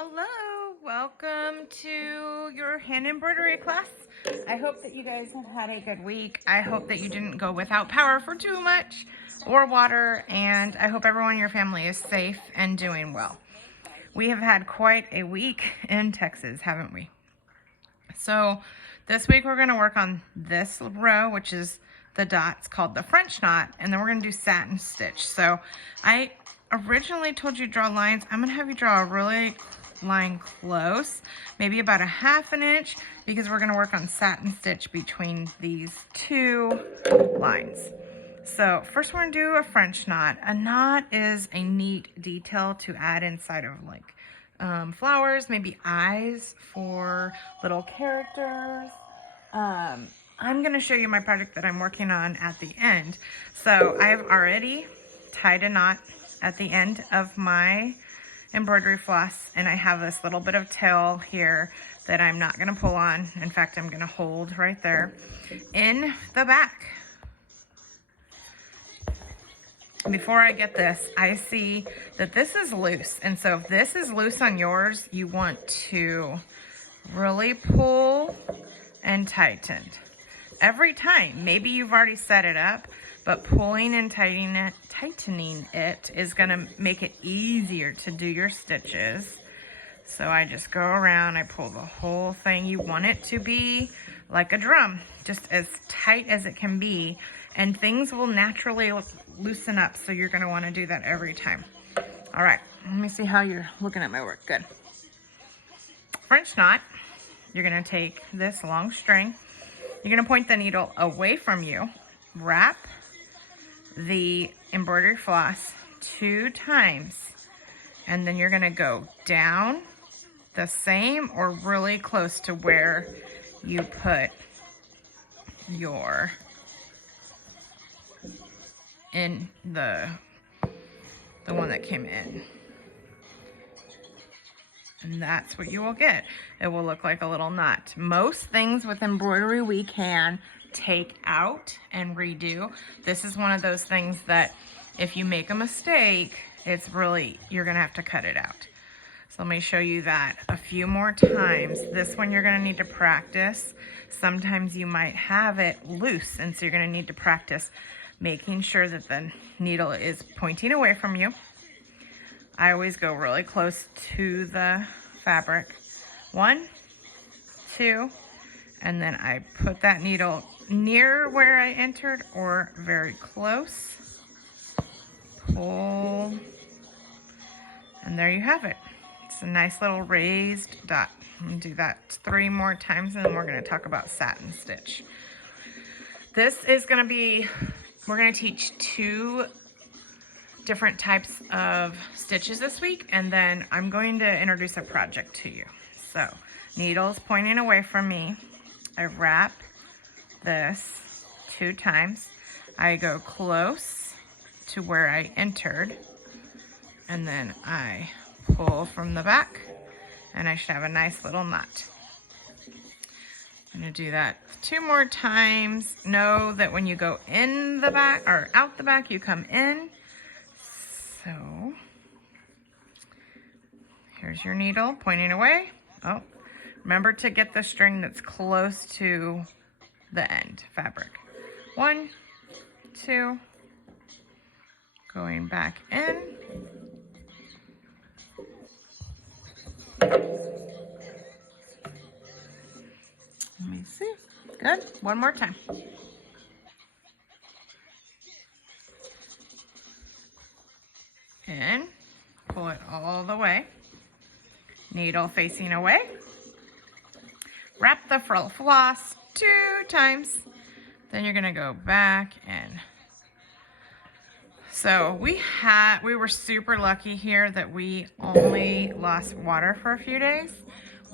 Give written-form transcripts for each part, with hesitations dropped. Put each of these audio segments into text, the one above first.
Hello, welcome to your hand embroidery class. I hope that you guys have had a good week. I hope that you didn't go without power for too much or water, and I hope everyone in your family is safe and doing well. We have had quite a week in Texas, haven't we? So this week we're going to work on this row, which is the dots called the French knot, and then we're going to do satin stitch. So I originally told you to draw lines. I'm going to have you draw a really line close, maybe about a ½ inch, because we're going to work on satin stitch between these two lines. So first we're going to do a French knot. A knot is a neat detail to add inside of like flowers, maybe eyes for little characters. I'm going to show you my project that I'm working on at the end. So I have already tied a knot at the end of my embroidery floss, and I have this little bit of tail here that I'm not going to pull on. In fact, I'm going to hold right there. In the back, before I get this, I see that this is loose, and so if this is loose on yours, you want to really pull and tighten every time. Maybe you've already set it up, but pulling and tightening it is going to make it easier to do your stitches. So I just go around, I pull the whole thing. You want it to be like a drum, just as tight as it can be, and things will naturally loosen up, so you're going to want to do that every time. All right, let me see how you're looking at my work. Good. French knot, you're going to take this long string, you're going to point the needle away from you, wrap the embroidery floss 2 times, and then you're going to go down the same or really close to where you put your in the one that came in, and that's what you will get. It will look like a little knot. Most things with embroidery we can take out and redo. This is one of those things that if you make a mistake, it's really, you're gonna have to cut it out. So let me show you that a few more times. This one you're gonna need to practice. Sometimes you might have it loose, and so you're gonna need to practice making sure that the needle is pointing away from you. I always go really close to the fabric. 1, 2, and then I put that needle near where I entered or very close. Pull, and there you have it. It's a nice little raised dot. I'm gonna do that 3 more times, and then we're gonna talk about satin stitch. This is gonna be, we're gonna teach 2 different types of stitches this week, and then I'm going to introduce a project to you. So needles pointing away from me, I wrap this 2 times, I go close to where I entered, and then I pull from the back, and I should have a nice little knot. I'm gonna do that 2 more times. Know that when you go in the back or out the back, you come in. So here's your needle pointing away. Oh, remember to get the string that's close to the end fabric. 1, 2, going back in. Let me see. Good. 1 more time. In, pull it all the way, needle facing away, wrap the floss 2 times, then you're gonna go back in. So we were super lucky here that we only lost water for a few days.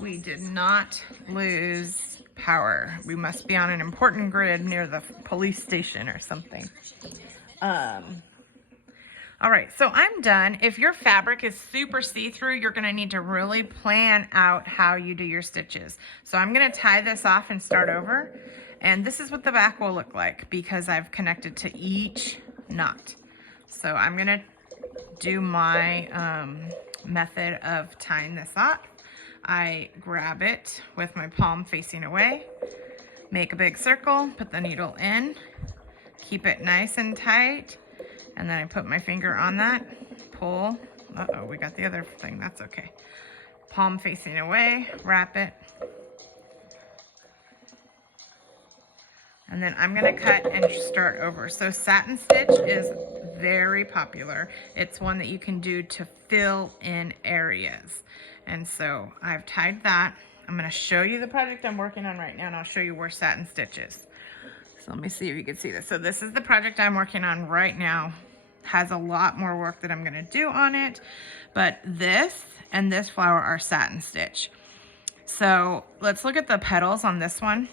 We did not lose power. We must be on an important grid near the police station or something. All right, so I'm done. If your fabric is super see-through, you're gonna need to really plan out how you do your stitches. So I'm gonna tie this off and start over. And this is what the back will look like because I've connected to each knot. So I'm gonna do my method of tying this up. I grab it with my palm facing away, make a big circle, put the needle in, keep it nice and tight, and then I put my finger on that, pull. Uh-oh, we got the other thing, that's okay. Palm facing away, wrap it. And then I'm gonna cut and start over. So satin stitch is very popular. It's one that you can do to fill in areas. And so I've tied that. I'm gonna show you the project I'm working on right now, and I'll show you where satin stitch is. So let me see if you can see this. So this is the project I'm working on right now. Has a lot more work that I'm gonna do on it, but this and this flower are satin stitch. So let's look at the petals on this one.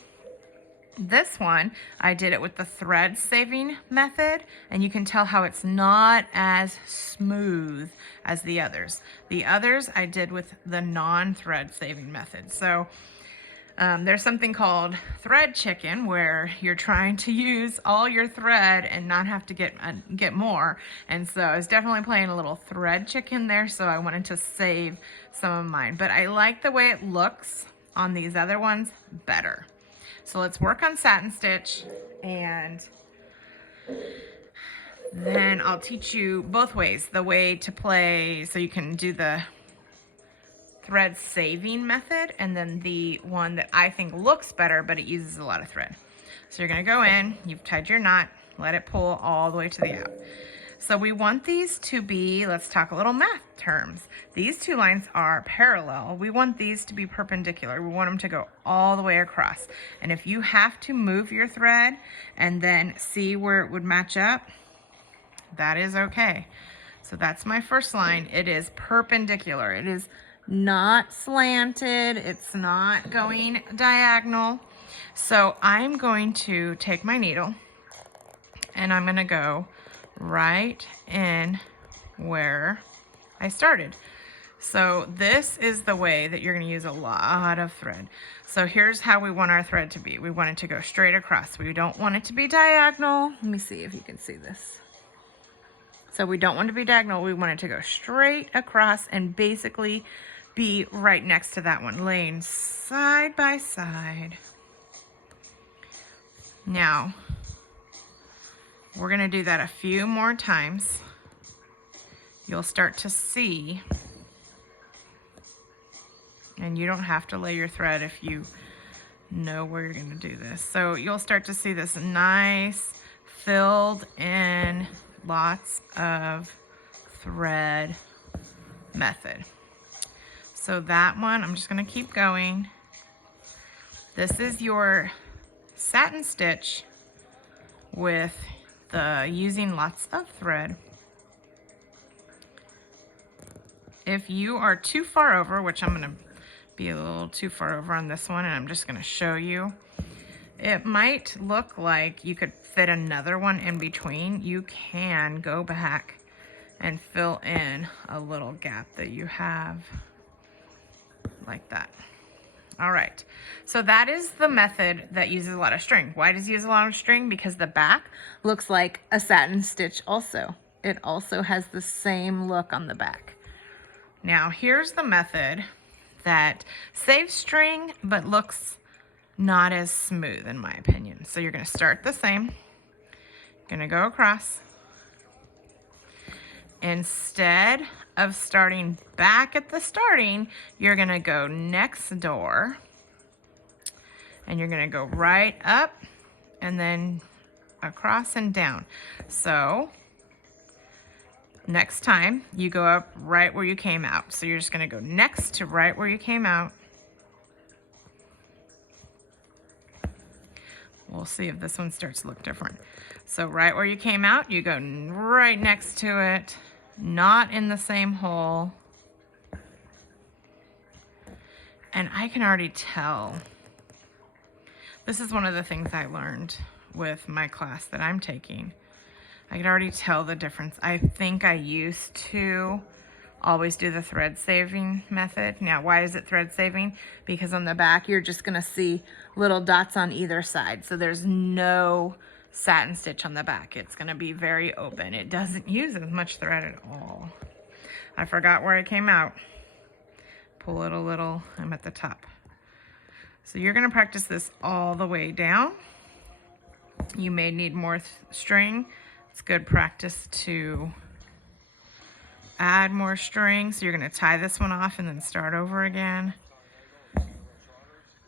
This one, I did it with the thread saving method, and you can tell how it's not as smooth as the others. The others I did with the non-thread saving method. So there's something called thread chicken, where you're trying to use all your thread and not have to get more. And so I was definitely playing a little thread chicken there, so I wanted to save some of mine. But I like the way it looks on these other ones better. So let's work on satin stitch, and then I'll teach you both ways. The way to play, so you can do the thread saving method, and then the one that I think looks better, but it uses a lot of thread. So you're gonna go in, you've tied your knot, let it pull all the way to the out. So we want these to be, let's talk a little math terms. These two lines are parallel. We want these to be perpendicular. We want them to go all the way across. And if you have to move your thread and then see where it would match up, that is okay. So that's my first line. It is perpendicular. It is not slanted. It's not going diagonal. So I'm going to take my needle and I'm gonna go right in where I started. So this is the way that you're going to use a lot of thread. So here's how we want our thread to be. We want it to go straight across. We don't want it to be diagonal. Let me see if you can see this. So we don't want it to be diagonal. We want it to go straight across and basically be right next to that one, laying side by side. Now, we're going to do that a few more times. You'll start to see, and you don't have to lay your thread if you know where you're going to do this. So you'll start to see this nice filled in lots of thread method. So that one, I'm just going to keep going. This is your satin stitch with the using lots of thread. If you are too far over, which I'm going to be a little too far over on this one, and I'm just going to show you, it might look like you could fit another one in between. You can go back and fill in a little gap that you have like that. All right, so that is the method that uses a lot of string. Why does it use a lot of string? Because the back looks like a satin stitch also. It also has the same look on the back. Now here's the method that saves string but looks not as smooth in my opinion. So you're gonna start the same, gonna go across. Instead of starting back at the starting, you're gonna go next door and you're gonna go right up and then across and down. So next time you go up right where you came out. So you're just gonna go next to right where you came out. We'll see if this one starts to look different. So right where you came out, you go right next to it, not in the same hole. And I can already tell. This is one of the things I learned with my class that I'm taking. I can already tell the difference. I think I used to always do the thread saving method. Now, why is it thread saving? Because on the back, you're just gonna see little dots on either side. So there's no satin stitch on the back. It's gonna be very open. It doesn't use as much thread at all. I forgot where I came out. Pull it a little, I'm at the top. So you're gonna practice this all the way down. You may need more string. It's good practice to add more string. So you're gonna tie this one off and then start over again.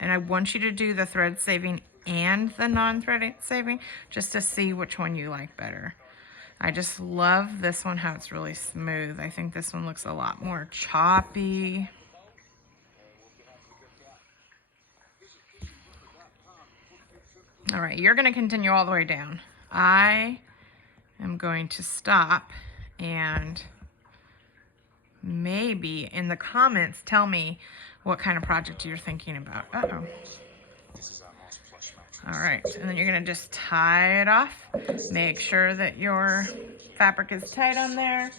And I want you to do the thread saving and the non-thread saving just to see which one you like better. I just love this one, how it's really smooth. I think this one looks a lot more choppy. All right, you're gonna continue all the way down. I am going to stop, and maybe in the comments tell me what kind of project you're thinking about. Uh-oh. All right, and then you're gonna just tie it off. Make sure that your fabric is tight on there.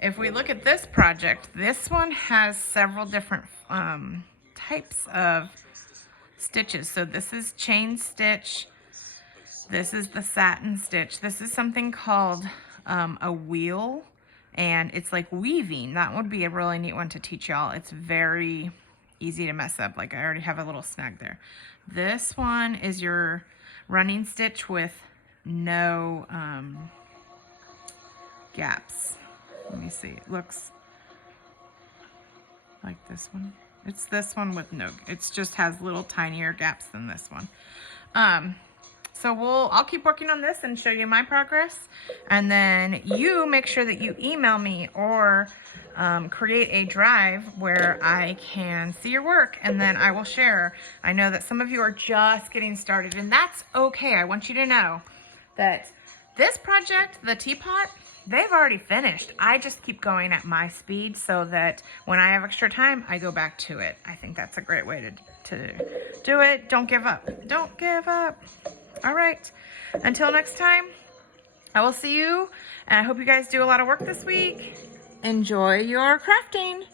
If we look at this project, this one has several different types of stitches. So this is chain stitch. This is the satin stitch. This is something called a wheel, and it's like weaving. That would be a really neat one to teach y'all. It's very easy to mess up. Like I already have a little snag there. This one is your running stitch with no gaps. Let me see. It looks like this one. It's this one with no, it just has little tinier gaps than this one. So I'll keep working on this and show you my progress. And then you make sure that you email me or create a drive where I can see your work, and then I will share. I know that some of you are just getting started, and that's okay. I want you to know that this project, the teapot, they've already finished. I just keep going at my speed so that when I have extra time, I go back to it. I think that's a great way to do it. Don't give up. Don't give up. All right. Until next time, I will see you, and I hope you guys do a lot of work this week. Enjoy your crafting.